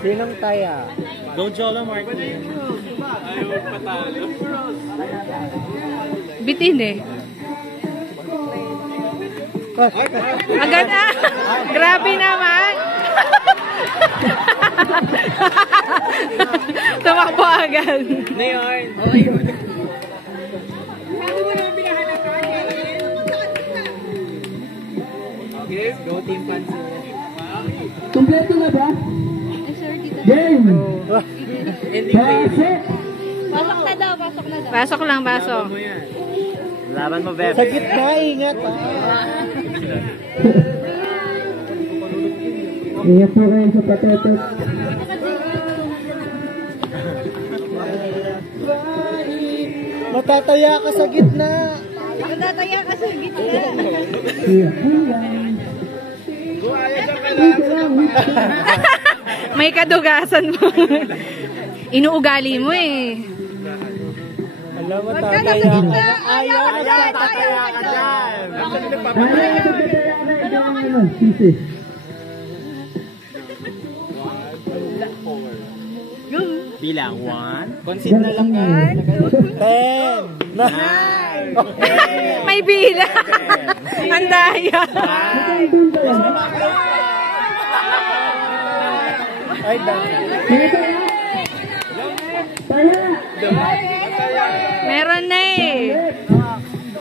Sinong taya? Go Jolo Martin. Ayaw patalo. Bitin eh. Agad ah! Grabe naman! Tumakbo agad. Ngayon. Go Team Pansin. Kompleto na ba? Game! Pasok na daw, pasok na daw. Pasok lang, pasok. Laban mo, Bebe. Sa gitna, ingat. Ingat po kayo sa patetot. Matataya ka sa gitna. Matataya ka sa gitna. May kadugasan mo. Inuugali mo eh. Alam mo, tataya ka na. Ayaw, tataya ka dyan. Sisi. Bilang 1. Consider na lang yan. 10. 9. May bila. Ang daya. Ay, dami. Meron na eh.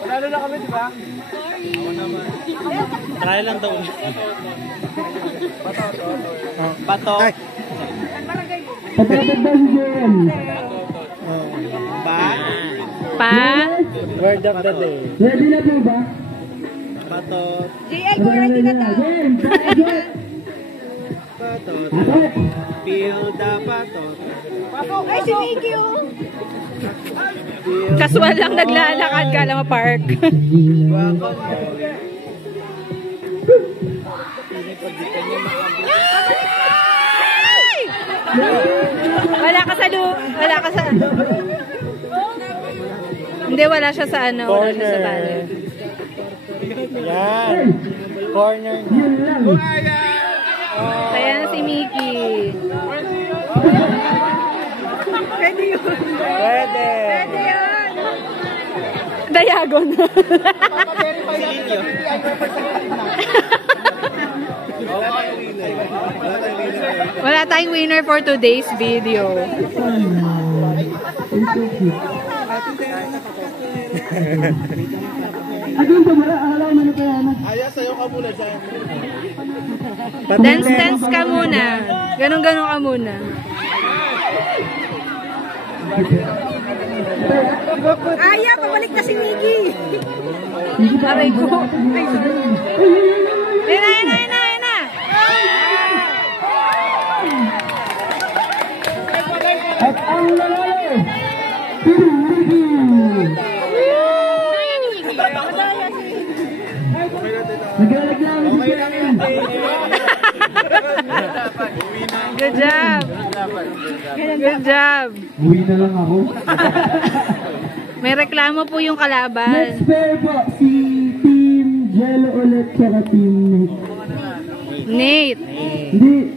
Lalo na kami, di ba? Try lang daw. Bato. Patetot ba si Jen? Ba? Pa. Word of the day. Ready na po ba? Bato. Ready na to. Game! Bato. Patot! Feel the bato. Ay, si Mickey oh. Casual lang naglalakad ka lang park. Wala ka sa wala ka sa Hindi, wala siya sa ano. Wala siya sa tali. Yan. Corner na. Yun lang. Kaya na si Mickey. Pwede yun. Pwede. Pwede yun. Dayagon. Wala tayong winner for today's video. Agad ba ba? Alam mo na kaya na. Aya, sayo ka muna dyan. Dance ka muna. Ganon-ganon ka muna. Aya, pabalik na si Mickey. Aray ko. Ayun na. At ang lalaki, naglalaglang si Jen. Good job. Good job. Uwi na lang ako. May reklamo po yung kalaban. Next pair po, si Team Jello ulit saka Team Nate. Nate. Hindi.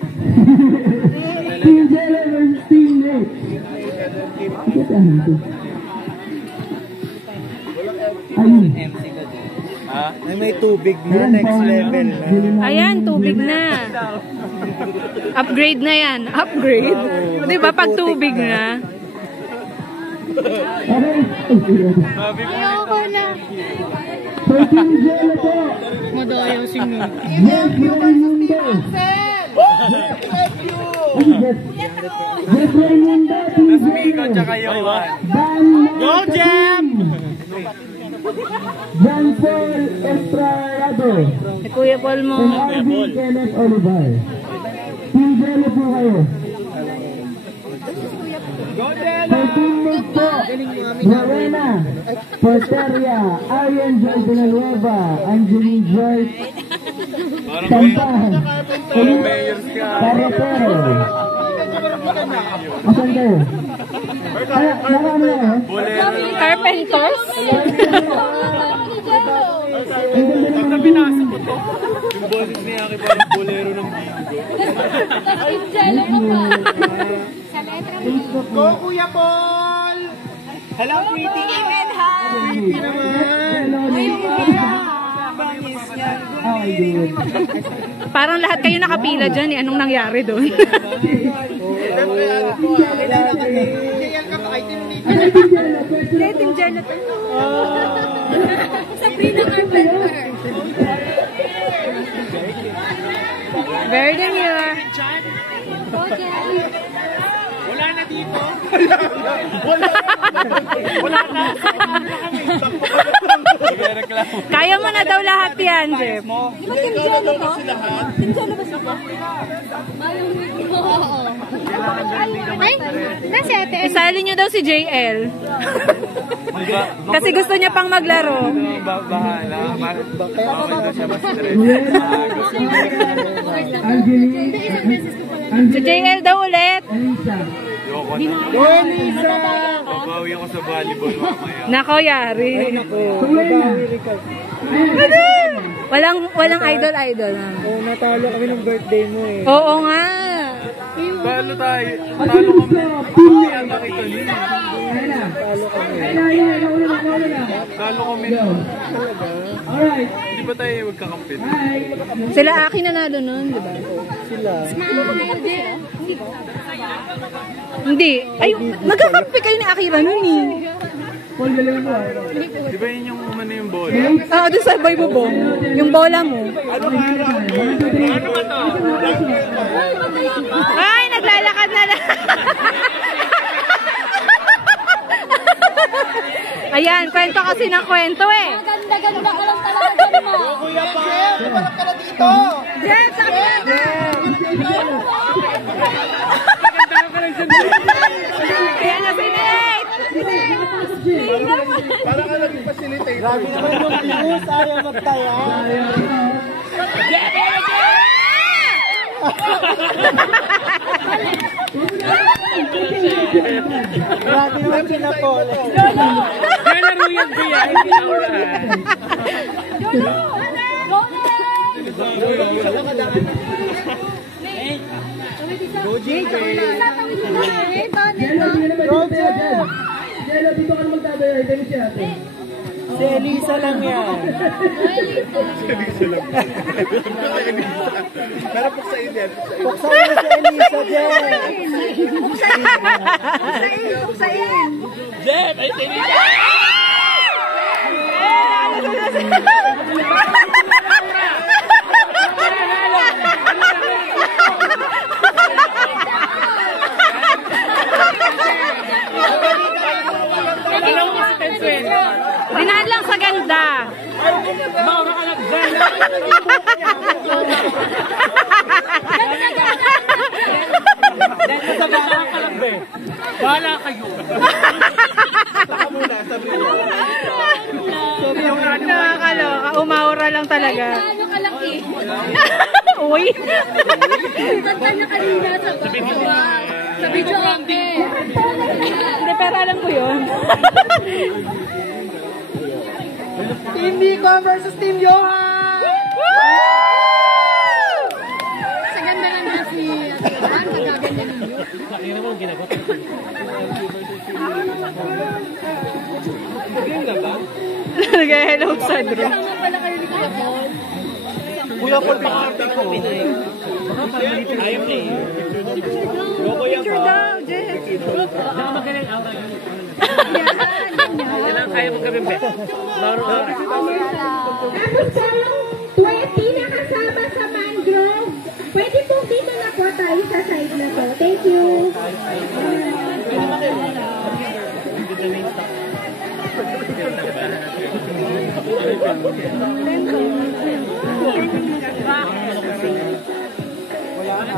Team Jello versus Team Nate. Ikatahan ko. Ayun. Ay, may tubig na. Next level na. Ayan, tubig na. Upgrade na yan. Upgrade. Di ba pag tubig na? Okay. Ayoko na. For Team Jello po. Madayaw si Mickey. Yes, Raimundo. Yes, Raimundo. Team Jello. Go, Jam! John Paul Estrado. Si Kuya Paul mo. And RB Kenneth Oliver. Team Jello po kayo. For Team Nate po, Rowena, Porteria, Arian Joy Villanueva, Angeline Joy Sampan, Carretero. Asan kayo? Narami na eh. Carpenters? Ang ganda naman din. boses ni Aki parang bolero ng bingo. Sa letra Go, Kuya Paul! Hello, Pretty! Amen, ha? Pretty naman! Parang lahat kayo nakapila dyan eh. Anong nangyari doon? Team Jonathan. Sabrina Carpenter. Very demure. Wala na dito. Kaya mo na daw lahat yan, Jeff. Di ba Team Jolo to? Team Jolo ba siya? Ay, nasa ate. Isali niyo daw si JL. Kasi gusto niya pang maglaro. Bahala. Bakit daw siya ma-stress? Si JL daw ulit. Yoko na. Babawi ako sa volleyball mamaya. Nako, yari. Walang idol. Oo, natalo kami ng birthday mo eh. Oo nga. Talo tayo. Talo kami. Kami ang nakitali. Talo kami. Alright. Hindi ba tayo magkakampit? Sila Aki nanalo nun, di ba? Sila. Hindi. Ay, magkakampi kayo ni Akira nun eh. Paul, galing mo. Di ba yun yung umano yung bola? Doon sa boy bubong. Yung bola mo. Ay, naglalakad na lang. Ayan, kwento kasi ng kwento eh. Ganda-ganda ka lang talaga dyan mo. Kuya Paul! Wala ka na dito! Jeff, sakit na! Ayan na si Nate! Para ka naging facilitator. Grabe naman yung views. Ayaw magtaya. Grabe naman sinapol. Kaya naruyan ko yan. Hindi naurahan. Jello, dito ka na magtabayay. Dali siya ate. Si Elisa lang yan. Pero pag sa inyo, Puksa mo si Elisa, Jeff. Buksain! Jeff, ay si Elisa. Dinaan lang sa ganda. Maura ka nagdala. Dahil sa baka ka lang, be. Bahala kayo. Saka muna, sabi mo. Nakakaloka. Umaura lang talaga. Ano ka lang eh. Uy. Ganda niya kanina sa video okay. Hindi, pero alam ko yun. Team Nico versus Team Johan! Sa ganda lang na si Ate Juan, nagaganda ninyo. Nag-hello sa Drew. Tama pala kayo ni Kuya Paul. Kuya Paul, pakarte ko. Ayaw na eh. Picture daw, Jeff. Kailangan kaya mo gawin, be. Laro ka. Tapos tayong 20 na kasama sa mangrove. Pwede pong dito na po tayo sa side na to. Thank you. Wala na.